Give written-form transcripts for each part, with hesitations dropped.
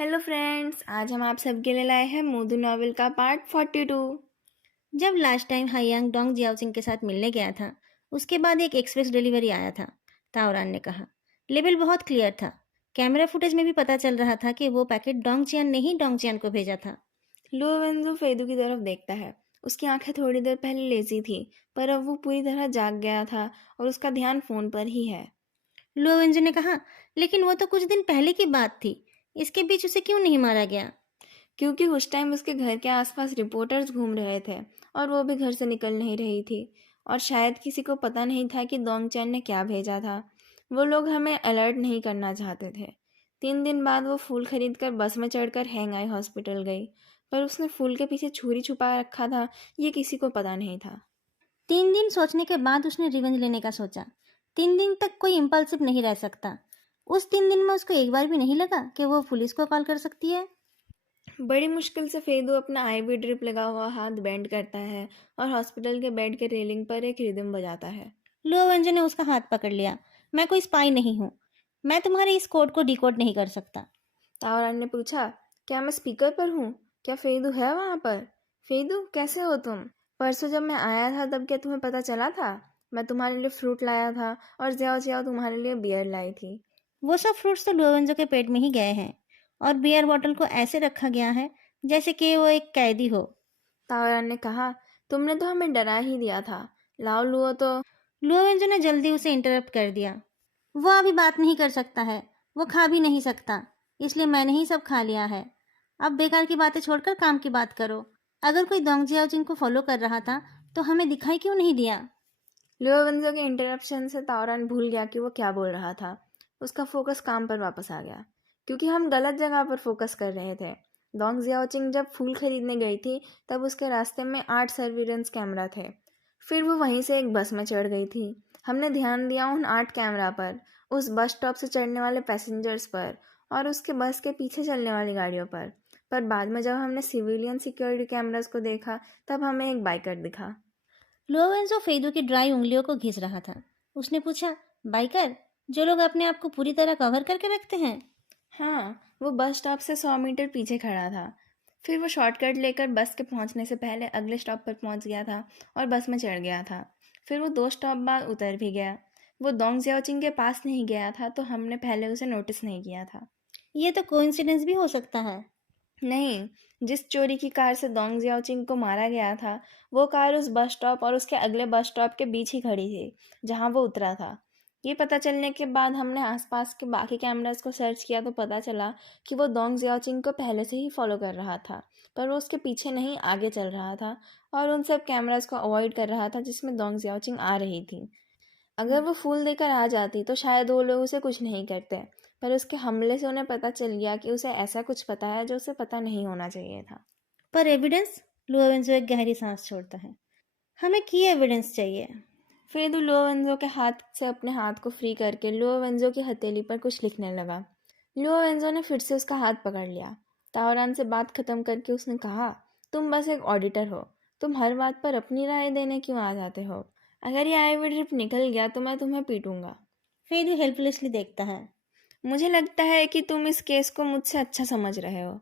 Hello friends, आज हम आप सबके लिए लाए हैं मोदू नॉवल का पार्ट 42। जब लास्ट टाइम हायांग डोंग जियाओसिंग के साथ मिलने गया था, उसके बाद एक एक्सप्रेस डिलीवरी आया था, ताओरान ने कहा। लेबल बहुत क्लियर था। कैमरा फुटेज में भी पता चल रहा था कि वो पैकेट डोंग चियान ने ही डोंग चियान को भेजा था। लो वेंजो फेदू की तरफ देखता है। उसकी आंखें थोड़ी देर पहले लेजी थी, पर अब वो पूरी तरह जाग गया था और उसका ध्यान फोन पर ही है। लो वेंजो ने कहा, लेकिन वो तो कुछ दिन पहले की बात थी। इसके बीच उसे क्यों नहीं मारा गया? क्योंकि उस टाइम उसके घर के आसपास रिपोर्टर्स घूम रहे थे और वो भी घर से निकल नहीं रही थी। और शायद किसी को पता नहीं था कि दोंग चैन ने क्या भेजा था। वो लोग हमें अलर्ट नहीं करना चाहते थे। 3 दिन बाद वो फूल खरीद कर बस में चढ़कर हैंगआई हॉस्पिटल गई, पर उसने फूल के पीछे छुरी छुपा रखा था, ये किसी को पता नहीं था। 3 दिन सोचने के बाद उसने रिवेंज लेने का सोचा। 3 दिन तक कोई इम्पल्सिव नहीं रह सकता। उस 3 दिन में उसको एक बार भी नहीं लगा कि वो पुलिस को कॉल कर सकती है। बड़ी मुश्किल से फेदू अपना आईवी ड्रिप लगा हुआ हाथ बेंड करता है और हॉस्पिटल के बेड के रेलिंग पर एक रिदम बजाता है। लो वेंजो ने उसका हाथ पकड़ लिया। मैं कोई स्पाई नहीं हूँ। मैं तुम्हारे इस कोड को डिकोड नहीं कर सकता। तावरान ने पूछा, क्या मैं स्पीकर पर हूँ? क्या फेदू है वहाँ पर? फेदू, कैसे हो तुम? परसों जब मैं आया था तब क्या तुम्हें पता चला था? मैं तुम्हारे लिए फ्रूट लाया था और ज्याओ ज्याओ तुम्हारे लिए बियर लाई थी। वो सब फ्रूट्स तो लो वेंजो के पेट में ही गए हैं, और बियर बॉटल को ऐसे रखा गया है जैसे कि वो एक कैदी हो। तावरान ने कहा, तुमने तो हमें डरा ही दिया था। लाओ लुओ तो। लो वेंजो ने जल्दी उसे इंटरप्ट कर दिया। वो अभी बात नहीं कर सकता है। वो खा भी नहीं सकता। इसलिए मैंने ही सब खा लिया है। अब बेकार की बातें छोड़कर काम की बात करो। अगर कोई दोंग जियाओजिंग को फॉलो कर रहा था तो हमें दिखाई क्यों नहीं दिया? लुओवेंजो के इंटरप्शन से तावरान भूल गया कि वो क्या बोल रहा था। उसका फोकस काम पर वापस आ गया, क्योंकि हम गलत जगह पर फोकस कर रहे थे। डोंग जियाओचिंग जब फूल खरीदने गई थी तब उसके रास्ते में 8 सर्विलेंस कैमरा थे। फिर वो वहीं से एक बस में चढ़ गई थी। हमने ध्यान दिया उन 8 कैमरा पर, उस बस स्टॉप से चढ़ने वाले पैसेंजर्स पर और उसके बस के पीछे चलने वाली गाड़ियों पर बाद में जब हमने सिविलियन सिक्योरिटी कैमरास को देखा तब हमें एक बाइकर दिखा। लोरेंजो फेदू की ड्राई उंगलियों को घिस रहा था। उसने पूछा, बाइकर? जो लोग अपने आप को पूरी तरह कवर करके रखते हैं? हाँ, वो बस स्टॉप से 100 मीटर पीछे खड़ा था। फिर वो शॉर्टकट लेकर बस के पहुंचने से पहले अगले स्टॉप पर पहुंच गया था और बस में चढ़ गया था। फिर वो 2 स्टॉप बाद उतर भी गया। वो दोंग जियाओचिंग के पास नहीं गया था, तो हमने पहले उसे नोटिस नहीं किया था। ये तो कोइंसिडेंस भी हो सकता है। नहीं, जिस चोरी की कार से दोंग जियाओचिंग को मारा गया था, वो कार उस बस स्टॉप और उसके अगले बस स्टॉप के बीच ही खड़ी थी जहां वो उतरा था। ये पता चलने के बाद हमने आसपास के बाकी कैमरास को सर्च किया तो पता चला कि वो दोंग जियाओचिंग को पहले से ही फॉलो कर रहा था, पर वो उसके पीछे नहीं आगे चल रहा था और उन सब कैमरास को अवॉइड कर रहा था जिसमें दोंग जियाओचिंग आ रही थी। अगर वो फूल देकर आ जाती तो शायद वो लोग उसे कुछ नहीं करते, पर उसके हमले से उन्हें पता चल गया कि उसे ऐसा कुछ पता है जो उसे पता नहीं होना चाहिए था। पर एविडेंस? लोरेंजो एक गहरी सांस छोड़ता है। हमें की एविडेंस चाहिए। फिर वो लोवेंजो के हाथ से अपने हाथ को फ्री करके लोवेंजो की हथेली पर कुछ लिखने लगा। लोवेंजो ने फिर से उसका हाथ पकड़ लिया। तावरान से बात खत्म करके उसने कहा, तुम बस एक ऑडिटर हो। तुम हर बात पर अपनी राय देने क्यों आ जाते हो? अगर ये आईवी निकल गया तो मैं तुम्हें पीटूंगा। फेदू हेल्पलेसली देखता है। मुझे लगता है कि तुम इस केस को मुझसे अच्छा समझ रहे हो।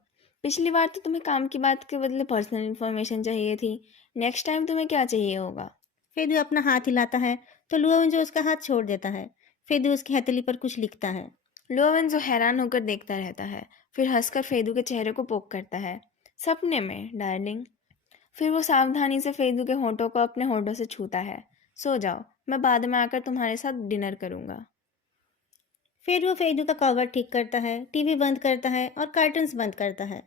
पिछली बार तो तुम्हें काम की बात के बदले पर्सनल इन्फॉर्मेशन चाहिए थी। नेक्स्ट टाइम तुम्हें क्या चाहिए होगा? फेदू अपना हाथ हिलाता है तो लोरेंजो उसका हाथ छोड़ देता है। फेदू उसकी हथेली पर कुछ लिखता है। लोवेन जो हैरान होकर देखता रहता है, फिर हंसकर फेदू के चेहरे को पोक करता है। सपने में डार्लिंग। फिर वो सावधानी से फेदू के होठों को अपने होठों से छूता है। सो जाओ, मैं बाद में आकर तुम्हारे साथ डिनर करूंगा। फिर वो फेदू का कवर ठीक करता है, टीवी बंद करता है और कर्टन्स बंद करता है।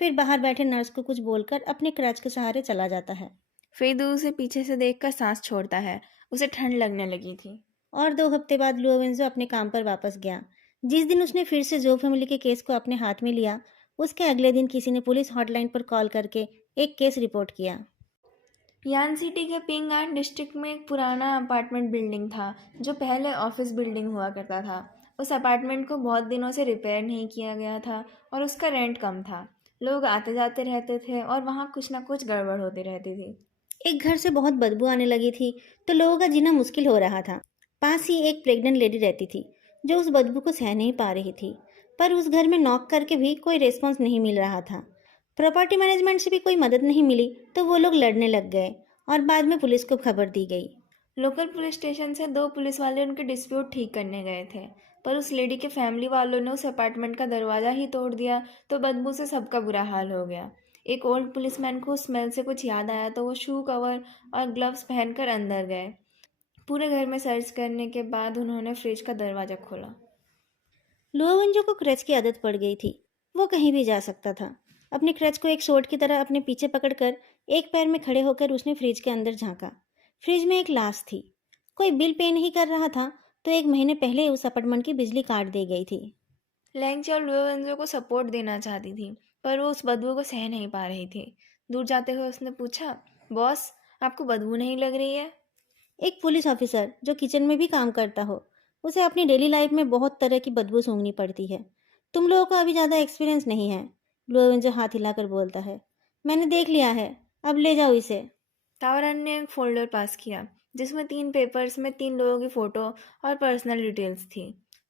फिर बाहर बैठे नर्स को कुछ बोलकर अपने क्रच के सहारे चला जाता है। फेदू उसे पीछे से देखकर सांस छोड़ता है। उसे ठंड लगने लगी थी। और 2 हफ्ते बाद लोवेंजो अपने काम पर वापस गया। जिस दिन उसने फिर से जो फैमिली के केस को अपने हाथ में लिया, उसके अगले दिन किसी ने पुलिस हॉटलाइन पर कॉल करके एक केस रिपोर्ट किया। यान सिटी के पिंग आर्ट डिस्ट्रिक्ट में एक पुराना अपार्टमेंट बिल्डिंग था, जो पहले ऑफिस बिल्डिंग हुआ करता था। उस अपार्टमेंट को बहुत दिनों से रिपेयर नहीं किया गया था और उसका रेंट कम था। लोग आते जाते रहते थे और वहाँ कुछ ना कुछ गड़बड़ होती रहती थी। एक घर से बहुत बदबू आने लगी थी, तो लोगों का जीना मुश्किल हो रहा था। पास ही एक प्रेग्नेंट लेडी रहती थी, जो उस बदबू को सह नहीं पा रही थी। पर उस घर में नॉक करके भी कोई रिस्पॉन्स नहीं मिल रहा था। प्रॉपर्टी मैनेजमेंट से भी कोई मदद नहीं मिली तो वो लोग लड़ने लग गए और बाद में पुलिस को खबर दी गई। लोकल पुलिस स्टेशन से 2 पुलिस वाले उनके डिस्प्यूट ठीक करने गए थे, पर उस लेडी के फैमिली वालों ने उस अपार्टमेंट का दरवाज़ा ही तोड़ दिया, तो बदबू से सबका बुरा हाल हो गया। एक ओल्ड पुलिसमैन को उस स्मेल से कुछ याद आया तो वो शू कवर और ग्लव्स पहनकर अंदर गए। पूरे घर में सर्च करने के बाद उन्होंने फ्रिज का दरवाज़ा खोला। लुओवेंजो को क्रच की आदत पड़ गई थी। वो कहीं भी जा सकता था। अपनी क्रच को एक शॉर्ट की तरह अपने पीछे पकड़कर एक पैर में खड़े होकर उसने फ्रिज के अंदर झांका। फ्रिज में एक लाश थी। कोई बिल पे नहीं कर रहा था तो 1 महीने पहले उस अपार्टमेंट की बिजली काट दी गई थी। लैंगची और लुओवेंजो को सपोर्ट देना चाहती थी, पर वो उस बदबू को सह नहीं पा रही थी। दूर जाते हुए उसने पूछा, बॉस, आपको बदबू नहीं लग रही है? एक पुलिस ऑफिसर जो किचन में भी काम करता हो, उसे अपनी डेली लाइफ में बहुत तरह की बदबू सूंघनी पड़ती है। तुम लोगों को अभी ज़्यादा एक्सपीरियंस नहीं है। लुओवेंजो हाथ हिलाकर बोलता है। मैंने देख लिया है, अब ले जाओ इसे। तावरन ने एक फोल्डर पास किया जिसमें 3 पेपर्स में 3 लोगों की फ़ोटो और पर्सनल डिटेल्स थी।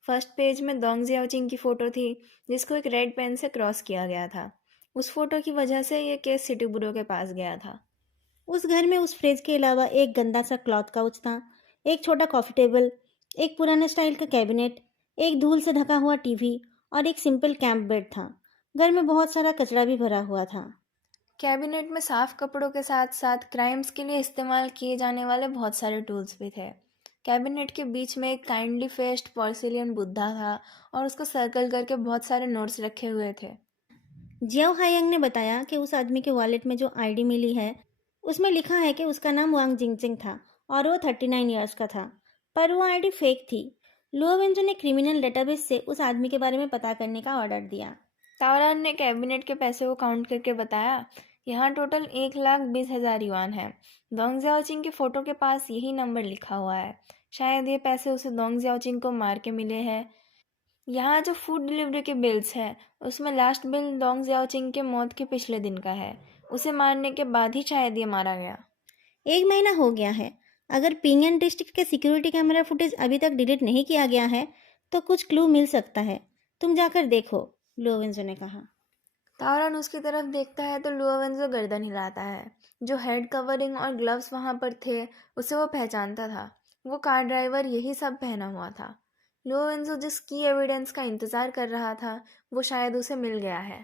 फर्स्ट पेज में दोंग जियाओचिंग की फ़ोटो थी, जिसको एक रेड पेन से क्रॉस किया गया था। उस फोटो की वजह से ये केस सिटी ब्यूरो के पास गया था। उस घर में उस फ्रिज के अलावा एक गंदा सा क्लॉथ काउच था, एक छोटा कॉफ़ी टेबल, एक पुराने स्टाइल का कैबिनेट, एक धूल से ढका हुआ टीवी और एक सिंपल कैंप बेड था। घर में बहुत सारा कचरा भी भरा हुआ था। कैबिनेट में साफ कपड़ों के साथ साथ क्राइम्स के लिए इस्तेमाल किए जाने वाले बहुत सारे टूल्स भी थे। कैबिनेट के बीच में एक काइंडली फेस्ड पोर्सिलियन बुद्धा था और उसको सर्कल करके बहुत सारे नोट्स रखे हुए थे। जियाओ हायंग ने बताया कि उस आदमी के वॉलेट में जो आईडी मिली है, उसमें लिखा है कि उसका नाम वांग जिंगजिंग था और वो 39 ईयर्स का था, पर वो आईडी फेक थी। लुओ वेंजो ने क्रिमिनल डेटाबेस से उस आदमी के बारे में पता करने का ऑर्डर दिया। तावरान ने कैबिनेट के पैसे को काउंट करके बताया, यहाँ टोटल 1,20,000 युआन है। दोंग जियाओचिंग की फ़ोटो के पास यही नंबर लिखा हुआ है। शायद ये पैसे उसे दोंग जियाओचिंग को मार के मिले हैं। यहाँ जो फूड डिलीवरी के बिल्स हैं, उसमें लास्ट बिल दोंग जियाओचिंग के मौत के पिछले दिन का है। उसे मारने के बाद ही शायद ये मारा गया। 1 महीना हो गया है। अगर पिंगयन डिस्ट्रिक्ट के सिक्योरिटी कैमरा फुटेज अभी तक डिलीट नहीं किया गया है तो कुछ क्लू मिल सकता है। तुम जाकर देखो, लुओ वेंजो ने कहा। तावरान उसकी तरफ देखता है तो लुओवेंजो गर्दन हिलाता है। जो हेड कवरिंग और ग्लव्स वहाँ पर थे, उसे वो पहचानता था। वो कार ड्राइवर यही सब पहना हुआ था। लुओवेंजो जिस की एविडेंस का इंतज़ार कर रहा था, वो शायद उसे मिल गया है।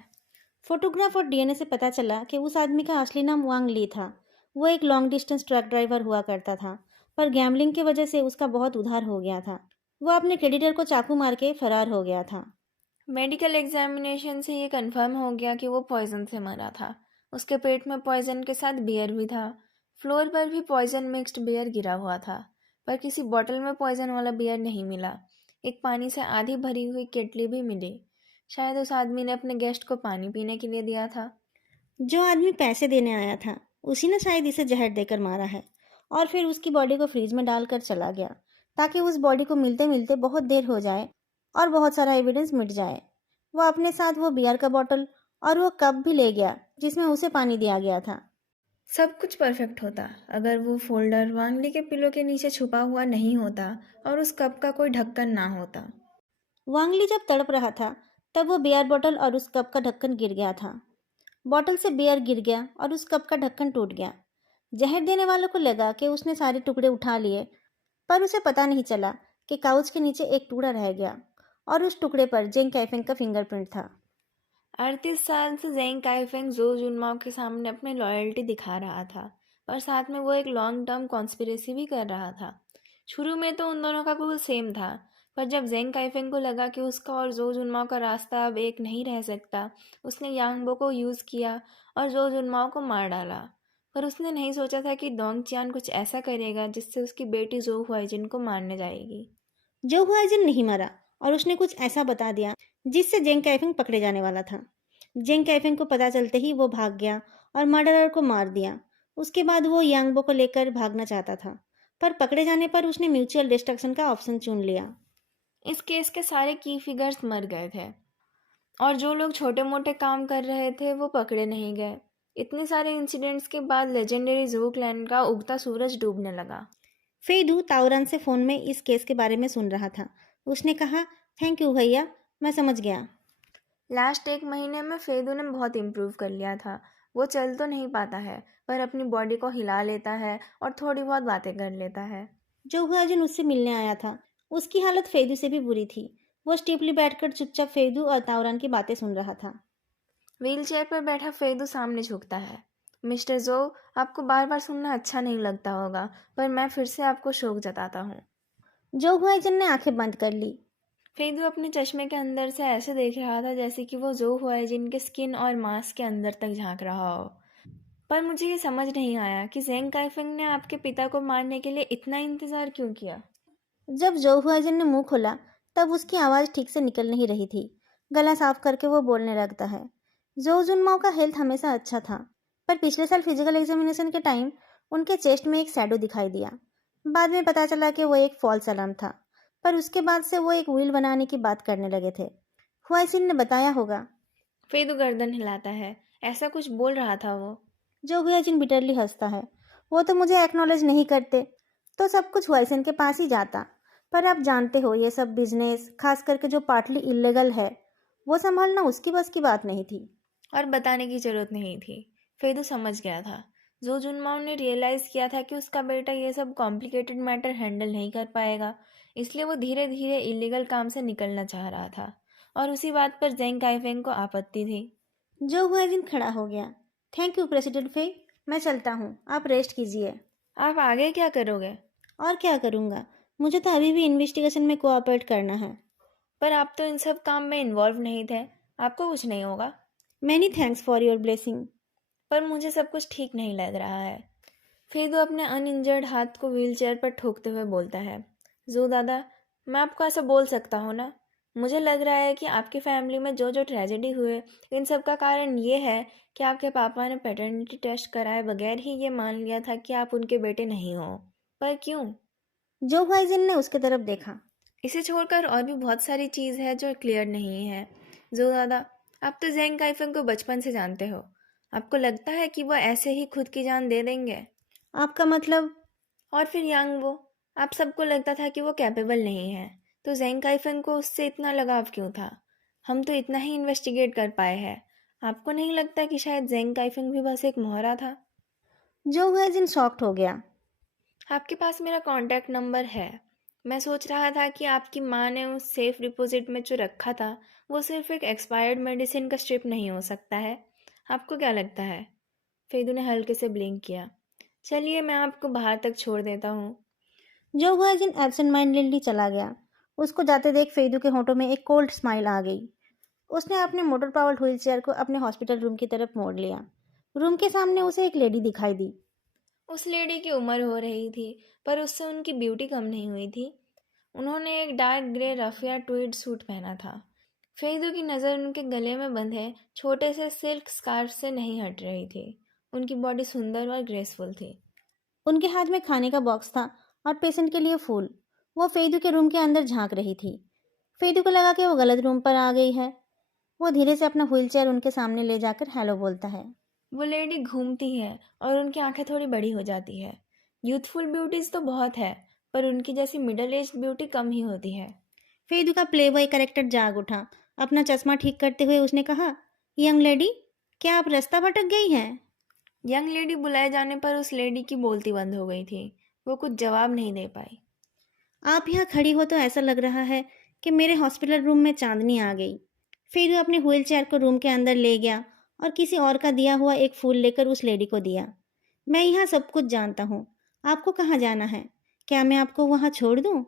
फोटोग्राफ और डीएनए से पता चला कि उस आदमी का असली नाम वांग ली था। वो एक लॉन्ग डिस्टेंस ट्रक ड्राइवर हुआ करता था, पर गैम्बलिंग की वजह से उसका बहुत उधार हो गया था। वो अपने क्रेडिटर को चाकू मार के फरार हो गया था। मेडिकल एग्जामिनेशन से ये कंफर्म हो गया कि वो पॉइजन से मरा था। उसके पेट में पॉइजन के साथ बियर भी था। फ्लोर पर भी पॉइजन मिक्स्ड बियर गिरा हुआ था, पर किसी बॉटल में पॉइजन वाला बियर नहीं मिला। एक पानी से आधी भरी हुई केटली भी मिली। शायद उस आदमी ने अपने गेस्ट को पानी पीने के लिए दिया था। जो आदमी पैसे देने आया था उसी ने शायद इसे जहर देकर मारा है और फिर उसकी बॉडी को फ्रीज में डालकर चला गया, ताकि उस बॉडी को मिलते मिलते बहुत देर हो जाए और बहुत सारा एविडेंस मिट जाए। वो अपने साथ वो बियर का बॉटल और वो कप भी ले गया जिसमें उसे पानी दिया गया था। सब कुछ परफेक्ट होता अगर वो फोल्डर वांगली के पिलो के नीचे छुपा हुआ नहीं होता और उस कप का कोई ढक्कन ना होता। वांगली जब तड़प रहा था तब वो बियर बॉटल और उस कप का ढक्कन गिर गया था। बॉटल से बियर गिर गया और उस कप का ढक्कन टूट गया। जहर देने वालों को लगा कि उसने सारे टुकड़े उठा लिए, पर उसे पता नहीं चला कि काउच के नीचे एक टुकड़ा रह गया और उस टुकड़े पर जेंग कैफेंग का फिंगरप्रिंट था। 38 साल से जेंग काइफेंग जो जुनमाओ के सामने अपनी लॉयल्टी दिखा रहा था, पर साथ में वो एक लॉन्ग टर्म कॉन्स्पिरेसी भी कर रहा था। शुरू में तो उन दोनों का गोल सेम था, पर जब जेंग काइफेंग को लगा कि उसका और जो जुनमाओ का रास्ता अब एक नहीं रह सकता, उसने यांगबो को यूज़ किया और जो जुनमाओ को मार डाला। पर उसने नहीं सोचा था कि डोंग चियान कुछ ऐसा करेगा जिससे उसकी बेटी जो हुआइजिन को मारने जाएगी। जो हुआजिन नहीं मरा और उसने कुछ ऐसा बता दिया जिससे जेंग कैफिंग पकड़े जाने वाला था। जेंग कैफिंग को पता चलते ही वो भाग गया और मर्डरर को मार दिया। उसके बाद वो यांगबो को लेकर भागना चाहता था, पर पकड़े जाने पर उसने म्यूचुअल डिस्ट्रक्शन का ऑप्शन चुन लिया। इस केस के सारे की फिगर्स मर गए थे और जो लोग छोटे मोटे काम कर रहे थे वो पकड़े नहीं गए। इतने सारे इंसिडेंट्स के बाद लेजेंडरी जू क्लैन का उगता सूरज डूबने लगा। फेइडू ताओरन से फ़ोन में इस केस के बारे में सुन रहा था। उसने कहा, थैंक यू भैया, मैं समझ गया। लास्ट 1 महीने में फेदू ने बहुत इम्प्रूव कर लिया था। वो चल तो नहीं पाता है, पर अपनी बॉडी को हिला लेता है और थोड़ी बहुत बातें कर लेता है। जो हुआजिन उससे मिलने आया था, उसकी हालत फेदू से भी बुरी थी। वो स्टिपली बैठकर चुपचाप फेदू और तावरान की बातें सुन रहा था। व्हीलचेयर पर बैठा फेदू सामने झुकता है। मिस्टर जो, आपको बार बार सुनना अच्छा नहीं लगता होगा, पर मैं फिर से आपको शौक जताता हूँ। जो हुआजिन ने आंखें बंद कर ली। फेदू अपने चश्मे के अंदर से ऐसे देख रहा था जैसे कि वो जो हुआ है जिनके स्किन और मांस के अंदर तक झांक रहा हो। पर मुझे ये समझ नहीं आया कि जेंग काइफेंग ने आपके पिता को मारने के लिए इतना इंतज़ार क्यों किया। जब जो हुआजिन ने मुंह खोला, तब उसकी आवाज़ ठीक से निकल नहीं रही थी। गला साफ करके वो बोलने लगता है। जो जुनमाओ का हेल्थ हमेशा अच्छा था, पर पिछले साल फिजिकल एग्जामिनेशन के टाइम उनके चेस्ट में एक शैडो दिखाई दिया। बाद में पता चला कि वो एक फॉल्स अलार्म था, पर उसके बाद से वो एक व्हील बनाने की बात करने लगे थे। हुआसिन ने बताया होगा। फेदू गर्दन हिलाता है। ऐसा कुछ बोल रहा था वो। जो हुआजिन बिटरली हंसता है। वो तो मुझे एक्नॉलेज नहीं करते, तो सब कुछ हुआसिन के पास ही जाता। पर आप जानते हो, ये सब बिजनेस, खास करके जो पार्टली इलीगल है, वो संभालना उसकी बस की बात नहीं थी। और बताने की जरूरत नहीं थी। फेदू समझ गया था। जो जुनमाओ ने रियलाइज़ किया था कि उसका बेटा ये सब कॉम्प्लिकेटेड मैटर हैंडल नहीं कर पाएगा, इसलिए वो धीरे धीरे इलीगल काम से निकलना चाह रहा था। और उसी बात पर जेंग काइफेंग को आपत्ति थी। जो हुआजिन खड़ा हो गया। थैंक यू प्रेसिडेंट फे, मैं चलता हूँ, आप रेस्ट कीजिए। आप आगे क्या करोगे। और क्या करूँगा, मुझे तो अभी भी इन्वेस्टिगेशन में कोऑपरेट करना है। पर आप तो इन सब काम में इन्वॉल्व नहीं थे, आपको कुछ नहीं होगा। Many thanks for your blessing. पर मुझे सब कुछ ठीक नहीं लग रहा है। फेदू अपने अनइंजर्ड हाथ को व्हीलचेयर पर ठोकते हुए बोलता है। जो दादा, मैं आपको ऐसा बोल सकता हूँ ना। मुझे लग रहा है कि आपकी फैमिली में जो जो ट्रेजेडी हुए, इन सब का कारण ये है कि आपके पापा ने पैटर्निटी टेस्ट कराए बगैर ही ये मान लिया था कि आप उनके बेटे नहीं हो। पर क्यों। जो हुआजिन ने उसके तरफ देखा। इसे छोड़कर और भी बहुत सारी चीज़ है जो क्लियर नहीं है। जो दादा, आप तो जेंग काइफन को बचपन से जानते हो। आपको लगता है कि वो ऐसे ही खुद की जान दे देंगे। आपका मतलब? और फिर यांग वो, आप सबको लगता था कि वो कैपेबल नहीं है, तो जेंग काइफन को उससे इतना लगाव क्यों था। हम तो इतना ही इन्वेस्टिगेट कर पाए हैं। आपको नहीं लगता कि शायद जेंग काइफन भी बस एक मोहरा था। जो हुआजिन शॉक्ड हो गया। आपके पास मेरा कॉन्टैक्ट नंबर है। मैं सोच रहा था कि आपकी माँ ने उस सेफ डिपॉजिट में जो रखा था वो सिर्फ एक एक्सपायर्ड मेडिसिन का स्ट्रिप नहीं हो सकता है। आपको क्या लगता है। फेदू ने हल्के से ब्लिंक किया। चलिए, मैं आपको बाहर तक छोड़ देता हूँ। जो हुआजिन एब्सेंट माइंडली चला गया। उसको जाते देख फेदू के होंठों में एक कोल्ड स्माइल आ गई। उसने अपने मोटर पावर्ड व्हीलचेयर को अपने हॉस्पिटल रूम की तरफ मोड़ लिया। रूम के सामने उसे एक लेडी दिखाई दी। उस लेडी की उम्र हो रही थी, पर उससे उनकी ब्यूटी कम नहीं हुई थी। उन्होंने एक dark grey Rafia Tweed suit पहना था। फेदू की नज़र उनके गले में बंधे छोटे से सिल्क स्कार्फ से नहीं हट रही थी। उनकी बॉडी सुंदर और ग्रेसफुल थी। उनके हाथ में खाने का बॉक्स था और पेशेंट के लिए फूल। वो फेदू के रूम के अंदर झांक रही थी। फेदू को लगा कि वो गलत रूम पर आ गई है। वो धीरे से अपना व्हीलचेयर उनके सामने ले जाकर हेलो बोलता है। वो लेडी घूमती है और उनकी आंखें थोड़ी बड़ी हो जाती है। यूथफुल ब्यूटीज तो बहुत है, पर उनकी जैसी मिडल एज ब्यूटी कम ही होती है। फेदू का प्लेबॉय कैरेक्टर जाग उठा। अपना चश्मा ठीक करते हुए उसने कहा, यंग लेडी, क्या आप रास्ता भटक गई हैं? यंग लेडी बुलाए जाने पर उस लेडी की बोलती बंद हो गई थी। वो कुछ जवाब नहीं दे पाई। आप यहाँ खड़ी हो तो ऐसा लग रहा है कि मेरे हॉस्पिटल रूम में चांदनी आ गई। फेदू अपने व्हीलचेयर को रूम के अंदर ले गया और किसी और का दिया हुआ एक फूल लेकर उस लेडी को दिया। मैं यहाँ सब कुछ जानता हूँ। आपको कहाँ जाना है? क्या मैं आपको वहाँ छोड़ दूँ?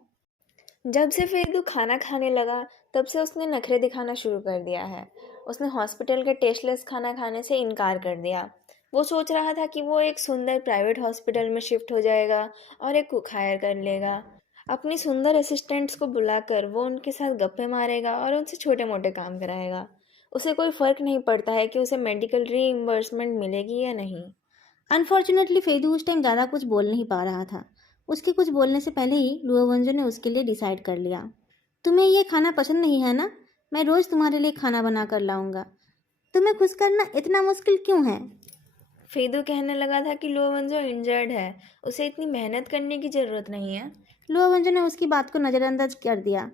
जब से फेदू खाना खाने लगा, तब से उसने नखरे दिखाना शुरू कर दिया है। उसने हॉस्पिटल के टेस्टलेस खाना खाने से इनकार कर दिया। वो सोच रहा था कि वो एक सुंदर प्राइवेट हॉस्पिटल में शिफ्ट हो जाएगा और एक कुक हायर कर लेगा। अपनी सुंदर असिस्टेंट्स को बुलाकर वो उनके साथ गप्पे मारेगा और उनसे छोटे मोटे काम कराएगा। उसे कोई फ़र्क नहीं पड़ता है कि उसे मेडिकल रीइम्बर्समेंट मिलेगी या नहीं। अनफॉर्चुनेटली फेदू उस टाइम ज़्यादा कुछ बोल नहीं पा रहा था। उसके कुछ बोलने से पहले ही लुओवंजो ने उसके लिए डिसाइड कर लिया। तुम्हें ये खाना पसंद नहीं है ना? मैं रोज़ तुम्हारे लिए खाना बना कर लाऊंगा। तुम्हें खुश करना इतना मुश्किल क्यों है? फेदू कहने लगा था कि लोवंजो इंजर्ड है, उसे इतनी मेहनत करने की ज़रूरत नहीं है। लुओवंजो ने उसकी बात को नज़रअंदाज कर दिया।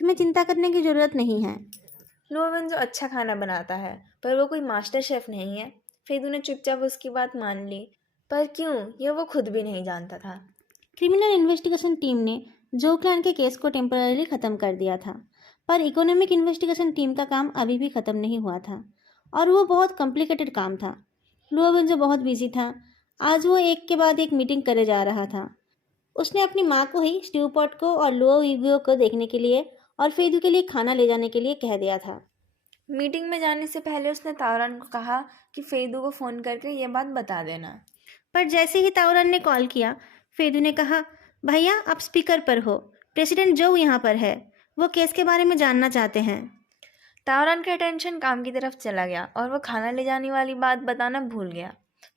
तुम्हें चिंता करने की ज़रूरत नहीं है। लुओवन जो अच्छा खाना बनाता है, पर वो कोई मास्टर शेफ नहीं है। फेदू ने चुपचाप उसकी बात मान ली, पर क्यों, यह वो खुद भी नहीं जानता था। क्रिमिनल इन्वेस्टिगेशन टीम ने जो क्लैन के केस को टेम्पररी खत्म कर दिया था, पर इकोनॉमिक इन्वेस्टिगेशन टीम का काम अभी भी खत्म नहीं हुआ था और वो बहुत कॉम्प्लिकेटेड काम था। लुओवन जो बहुत बिजी था, आज वो एक के बाद एक मीटिंग करे जा रहा था। उसने अपनी माँ को ही स्ट्यू पॉट को और लुओ वीवियो को देखने के लिए और फेदू के लिए खाना ले जाने के लिए कह दिया था। मीटिंग में जाने से पहले उसने तावरान को कहा कि फेदू को फ़ोन करके ये बात बता देना। पर जैसे ही तावरान ने कॉल किया, फेदू ने कहा, भैया आप स्पीकर पर हो, प्रेसिडेंट जो यहाँ पर है, वो केस के बारे में जानना चाहते हैं। तावरान का अटेंशन काम की तरफ चला गया और वो खाना ले जाने वाली बात बताना भूल गया।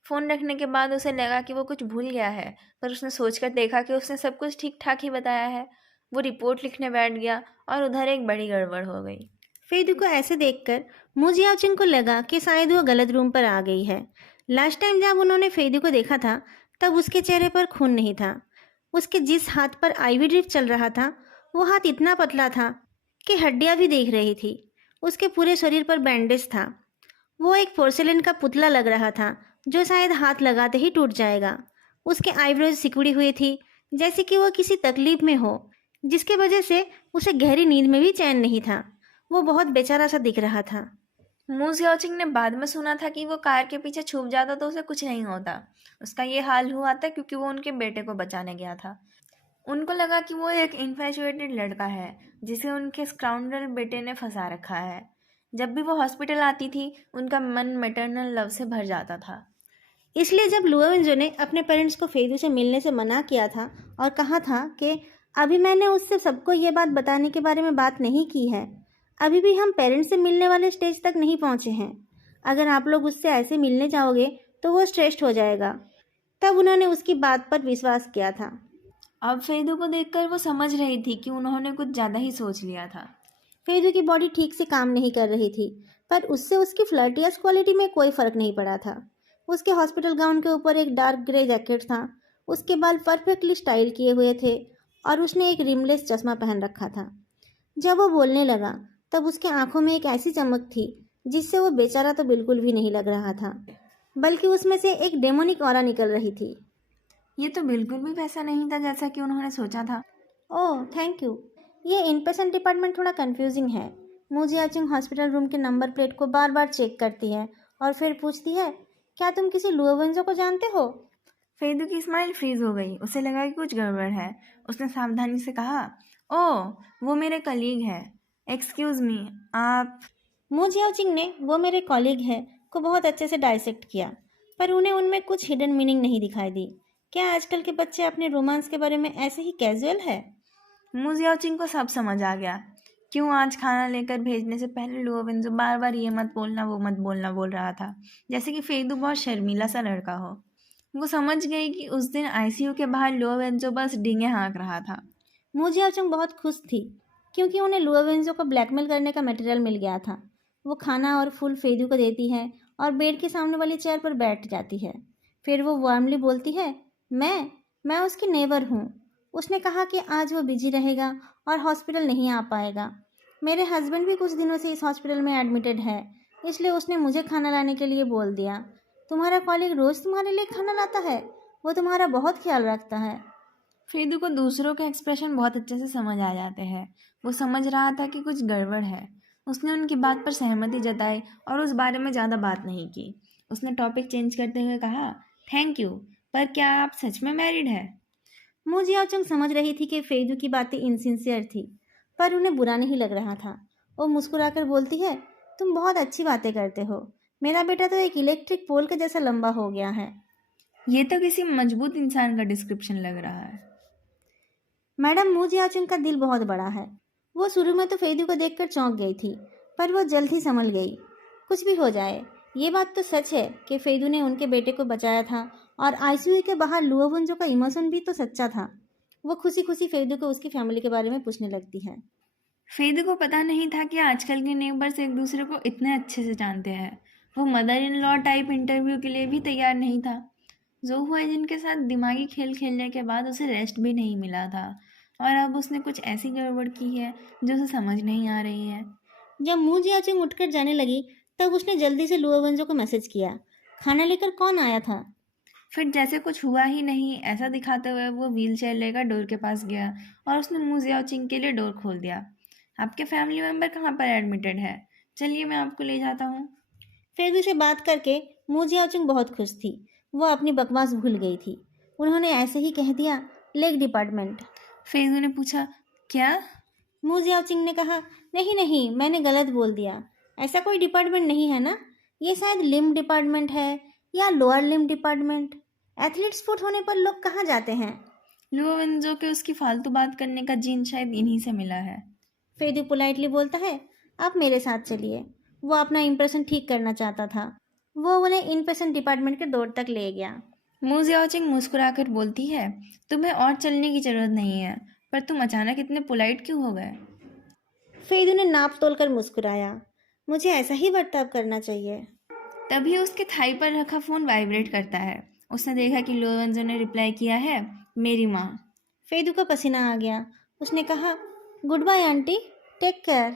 फ़ोन रखने के बाद उसे लगा कि वो कुछ भूल गया है, पर उसने सोचकर देखा कि उसने सब कुछ ठीक ठाक ही बताया है। वो रिपोर्ट लिखने बैठ गया और उधर एक बड़ी गड़बड़ हो गई। फेदू को ऐसे देखकर मू जियाओचिंग को लगा कि शायद वो गलत रूम पर आ गई है। लास्ट टाइम जब उन्होंने फेदू को देखा था, तब उसके चेहरे पर खून नहीं था। उसके जिस हाथ पर आईवी ड्रिप चल रहा था, वो हाथ इतना पतला था कि हड्डियां भी देख रही थी। उसके पूरे शरीर पर बैंडेज था। वो एक पोर्सेलिन का पुतला लग रहा था, जो शायद हाथ लगाते ही टूट जाएगा। उसके आईब्रोज सिकुड़ी हुई थी, जैसे कि वो किसी तकलीफ में हो, जिसके वजह से उसे गहरी नींद में भी चैन नहीं था। वो बहुत बेचारा सा दिख रहा था। मू जियाओचिंग ने बाद में सुना था कि वो कार के पीछे छुप जाता तो उसे कुछ नहीं होता। उसका ये हाल हुआ था क्योंकि वो उनके बेटे को बचाने गया था। उनको लगा कि वो एक इन्फैचुएटेड लड़का है जिसे उनके स्काउंड्रल बेटे ने फंसा रखा है। जब भी वो हॉस्पिटल आती थी, उनका मन मैटरनल लव से भर जाता था। इसलिए जब लुओवेंजो ने अपने पेरेंट्स को फेदू से मिलने से मना किया था और कहा था कि अभी मैंने उससे सबको ये बात बताने के बारे में बात नहीं की है, अभी भी हम पेरेंट्स से मिलने वाले स्टेज तक नहीं पहुंचे हैं, अगर आप लोग उससे ऐसे मिलने जाओगे तो वो स्ट्रेस्ड हो जाएगा, तब उन्होंने उसकी बात पर विश्वास किया था। अब फेदू को देखकर वो समझ रही थी कि उन्होंने कुछ ज़्यादा ही सोच लिया था। फेदू की बॉडी ठीक से काम नहीं कर रही थी, पर उससे उसकी फ्लर्टियस क्वालिटी में कोई फर्क नहीं पड़ा था। उसके हॉस्पिटल गाउन के ऊपर एक डार्क ग्रे जैकेट था, उसके बाल परफेक्टली स्टाइल किए हुए थे और उसने एक रिमलेस चश्मा पहन रखा था। जब वो बोलने लगा, तब उसके आंखों में एक ऐसी चमक थी जिससे वो बेचारा तो बिल्कुल भी नहीं लग रहा था, बल्कि उसमें से एक डेमोनिक ऑरा निकल रही थी। ये तो बिल्कुल भी वैसा नहीं था जैसा कि उन्होंने सोचा था। Oh thank you. ये इनपेशेंट डिपार्टमेंट थोड़ा कंफ्यूजिंग है। मुझे अचिंग हॉस्पिटल रूम के नंबर प्लेट को बार बार चेक करती है और फिर पूछती है, क्या तुम किसी लुओवेंजो को जानते हो? फेदू की स्माइल फ्रीज हो गई। उसे लगा कि कुछ गड़बड़ है। उसने सावधानी से कहा, ओह वो मेरे कलीग है। एक्सक्यूज़ मी, आप। मुझियाओचिंग ने वो मेरे कॉलीग है को बहुत अच्छे से डाइसेक्ट किया, पर उन्हें उनमें कुछ हिडन मीनिंग नहीं दिखाई दी। क्या आजकल के बच्चे अपने रोमांस के बारे में ऐसे ही कैजुअल है? मू जियाओचिंग को सब समझ आ गया। क्यों आज खाना लेकर भेजने से पहले लुओवेंजो बार बार ये मत बोलना वो मत बोलना बोल रहा था, जैसे कि फेदू बहुत शर्मीला सा लड़का हो। वो समझ गई कि उस दिन आईसीयू के बाहर लुओवेंजो बस डींगे हाँक रहा था। मुझियाओचिंग बहुत खुश थी क्योंकि उन्हें लुओवेंजो को ब्लैकमेल करने का मटेरियल मिल गया था। वो खाना और फूल फेदू को देती है और बेड के सामने वाली चेयर पर बैठ जाती है। फिर वो वार्मली बोलती है, मैं उसकी नेबर हूँ। उसने कहा कि आज वो बिजी रहेगा और हॉस्पिटल नहीं आ पाएगा। मेरे हस्बैंड भी कुछ दिनों से इस हॉस्पिटल में एडमिटेड है, इसलिए उसने मुझे खाना लाने के लिए बोल दिया। तुम्हारा कॉलीग रोज़ तुम्हारे लिए खाना लाता है, वो तुम्हारा बहुत ख्याल रखता है। फेदू को दूसरों के एक्सप्रेशन बहुत अच्छे से समझ आ जाते हैं। वो समझ रहा था कि कुछ गड़बड़ है। उसने उनकी बात पर सहमति जताई और उस बारे में ज़्यादा बात नहीं की। उसने टॉपिक चेंज करते हुए कहा, थैंक यू, पर क्या आप सच में मैरिड है? मू जियाओचंग समझ रही थी कि फेदू की बातें इनसिंसियर थी, पर उन्हें बुरा नहीं लग रहा था। वो मुस्कुराकर बोलती है, तुम बहुत अच्छी बातें करते हो। मेरा बेटा तो एक इलेक्ट्रिक पोल के जैसा लंबा हो गया है। ये तो किसी मजबूत इंसान का डिस्क्रिप्शन लग रहा है। मैडम मू जियाओचंग का दिल बहुत बड़ा है। वो शुरू में तो फेदू को देखकर चौंक गई थी, पर वो जल्द ही संभल गई। कुछ भी हो जाए, ये बात तो सच है कि फेदू ने उनके बेटे को बचाया था और आईसीयू के बाहर लुओवुंजो का इमोशन भी तो सच्चा था। वो खुशी खुशी फेदू को उसकी फैमिली के बारे में पूछने लगती है। फेदू को पता नहीं था कि आजकल के नेबर्स एक दूसरे को इतने अच्छे से जानते हैं। वो mother in law type interview के लिए भी तैयार नहीं था। जोहू एजिन के साथ दिमागी खेल खेलने के बाद उसे रेस्ट भी नहीं मिला था और अब उसने कुछ ऐसी गड़बड़ की है जो उसे समझ नहीं आ रही है। जब मू जियाचिंग उठकर जाने लगी तब उसने जल्दी से लुओ वेंजो को मैसेज किया, खाना लेकर कौन आया था? फिर जैसे कुछ हुआ ही नहीं ऐसा दिखाते हुए वो व्हीलचेयर लेकर डोर के पास गया और उसने मू जियाओचिंग के लिए डोर खोल दिया। आपके फैमिली मेंबर कहाँ पर एडमिटेड है? चलिए मैं आपको ले जाता हूँ। फेदू से बात करके मू जियाचिंग बहुत खुश थी। वो अपनी बकवास भूल गई थी। उन्होंने ऐसे ही कह दिया, लेग डिपार्टमेंट। फेजू ने पूछा, क्या? मू जियाचिंग ने कहा, नहीं नहीं, मैंने गलत बोल दिया। ऐसा कोई डिपार्टमेंट नहीं है ना, ये शायद लिम्ब डिपार्टमेंट है या lower limb department. Athlete sport होने पर लोग कहाँ जाते हैं? लुओ वेंजो के उसकी फालतू बात करने का जीन शायद इन्हीं से मिला है। फेदू पोलाइटली बोलता है, आप मेरे साथ चलिए। वो अपना इंप्रेशन ठीक करना चाहता था। वो उन्हें इंप्रेशन डिपार्टमेंट के दौर तक ले गया। मू जियाओचिंग मुस्कुराकर बोलती है, तुम्हें और चलने की जरूरत नहीं है, पर तुम अचानक इतने पोलाइट क्यों हो गए? फेदू ने नाप तोल कर मुस्कुराया, मुझे ऐसा ही बर्ताव करना चाहिए। तभी उसके थाई पर रखा फोन वाइब्रेट करता है। उसने देखा कि लुओ वेंजो ने रिप्लाई किया है, मेरी माँ। फेदू का पसीना आ गया। उसने कहा, good bye aunty, take care.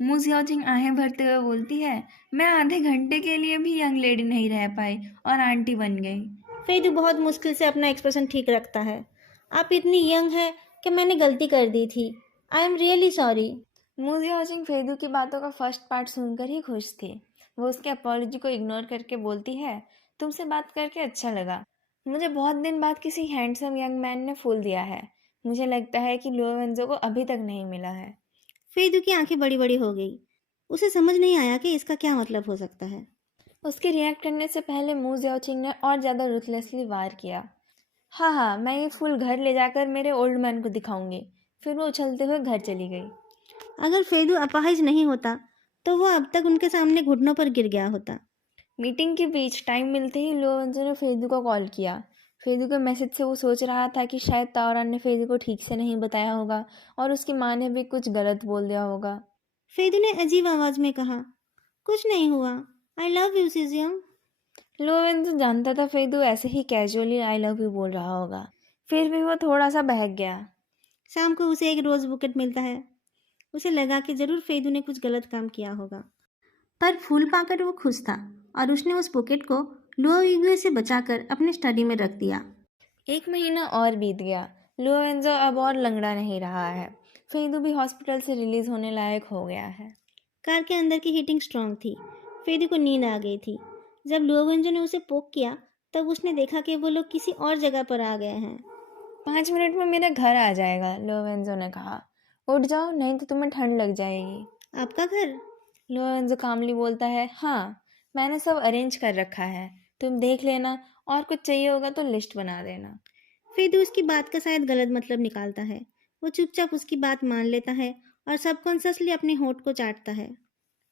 Mu Xiaoqing आहें भरते हुए बोलती है, मैं आधे घंटे के लिए भी यंग लेडी नहीं रह पाई और आंटी बन गई। फेदू बहुत मुश्किल से अपना एक्सप्रेशन ठीक रखता है। आप इतनी यंग है कि मैंने गलती कर दी थी। I am really sorry. मू जियाओचिंग फेदू की बातों का फर्स्ट पार्ट सुनकर ही खुश थी। वो उसके अपॉलॉजी को इग्नोर करके बोलती है, तुमसे बात करके अच्छा लगा। मुझे बहुत दिन बाद किसी हैंडसम यंग मैन ने फूल दिया है। मुझे लगता है कि लुओ वेंजो को अभी तक नहीं मिला है। फेदू की आंखें बड़ी बड़ी हो गई। उसे समझ नहीं आया कि इसका क्या मतलब हो सकता है। उसके रिएक्ट करने से पहले मू जियाओचिंग ने और ज़्यादा रुथलेसली वार किया, हाँ हाँ, मैं ये फूल घर ले जाकर मेरे ओल्ड मैन को दिखाऊंगी। फिर वो उछलते हुए घर चली गई। अगर फेदू अपाहिज नहीं होता तो वो अब तक उनके सामने घुटनों पर गिर गया होता। मीटिंग के बीच टाइम मिलते ही लुओ वेंजो ने फेदू को कॉल किया। फेदू के मैसेज से वो सोच रहा था कि शायद ताओरान ने फेदू को ठीक से नहीं बताया होगा और उसकी माँ ने भी कुछ गलत बोल दिया होगा। फेदू ने अजीब आवाज में कहा, कुछ नहीं हुआ, आई लव यू सीजियम। लुओ वेंजो जानता था फेदू ऐसे ही कैजुअली आई लव यू बोल रहा होगा, फिर भी वो थोड़ा सा बहक गया। शाम को उसे एक रोज बुकेट मिलता है। उसे लगा कि जरूर फेदू ने कुछ गलत काम किया होगा, पर फूल पाकर वो खुश था और उसने उस बुकेट को लुओ इग्वे से बचाकर अपने स्टडी में रख दिया। 1 महीना और बीत गया। लुओ वेंजो अब और लंगड़ा नहीं रहा है। फेदू भी हॉस्पिटल से रिलीज होने लायक हो गया है। कार के अंदर की हीटिंग स्ट्रांग थी। फेदू को नींद आ गई थी। जब लुओ वेंजो ने उसे पोक किया तब उसने देखा कि वो लोग किसी और जगह पर आ गए हैं। 5 मिनट में मेरा घर आ जाएगा, लुओ वेंजो ने कहा। उठ जाओ नहीं तो तुम्हें ठंड लग जाएगी। आपका घर? लुओ वेंजो कामली बोलता है, हाँ, मैंने सब अरेंज कर रखा है, तुम देख लेना और कुछ चाहिए होगा तो लिस्ट बना देना। फेदू उसकी बात का शायद गलत मतलब निकालता है। वो चुपचाप उसकी बात मान लेता है और सबकॉन्शियसली अपने होंठ को चाटता है।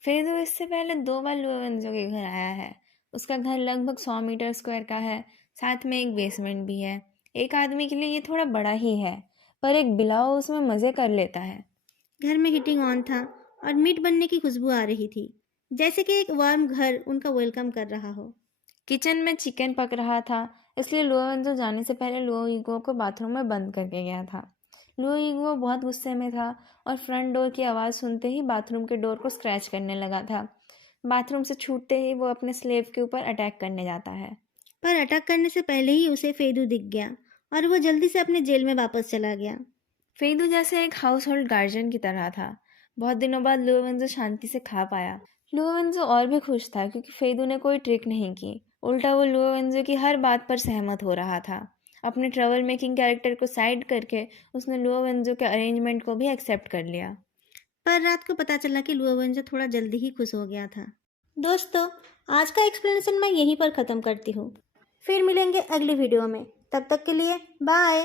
फेदू इससे पहले 2 बार लुओ वेंजो के घर आया है। उसका घर लगभग 100 मीटर स्क्वायर का है, साथ में एक बेसमेंट भी है। एक आदमी के लिए ये थोड़ा बड़ा ही है, पर एक बिलाव उसमें मज़े कर लेता है। घर में हीटिंग ऑन था और मीट बनने की खुशबू आ रही थी, जैसे कि एक वार्म घर उनका वेलकम कर रहा हो। किचन में चिकन पक रहा था, इसलिए लुओ वेंजो जाने से पहले लुओ ईगो को बाथरूम में बंद करके गया था। लुओ ईगो बहुत गुस्से में था और फ्रंट डोर की आवाज़ सुनते ही बाथरूम के डोर को स्क्रैच करने लगा था। बाथरूम से छूटते ही वो अपने स्लेव के ऊपर अटैक करने जाता है। पर अटैक करने से पहले ही उसे फेदू दिख गया और वो जल्दी से अपने जेल में वापस चला गया। फेदू जैसे एक हाउस होल्ड गार्जियन की तरह था। बहुत दिनों बाद लुओ वेंजो शांति से खा पाया। लुओ वेंजो और भी खुश था क्योंकि फेदू ने कोई ट्रिक नहीं की। उल्टा वो लुओ वेंजो की हर बात पर सहमत हो रहा था। अपने ट्रबल मेकिंग कैरेक्टर को साइड करके उसने लुओ वेंजो के अरेंजमेंट को भी एक्सेप्ट कर लिया। पर रात को पता चला कि लुओ वेंजो थोड़ा जल्दी ही खुश हो गया था। दोस्तों, आज का एक्सप्लेनेशन मैं यहीं पर ख़त्म करती हूँ। फिर मिलेंगे अगली वीडियो में। तब तक के लिए बाय।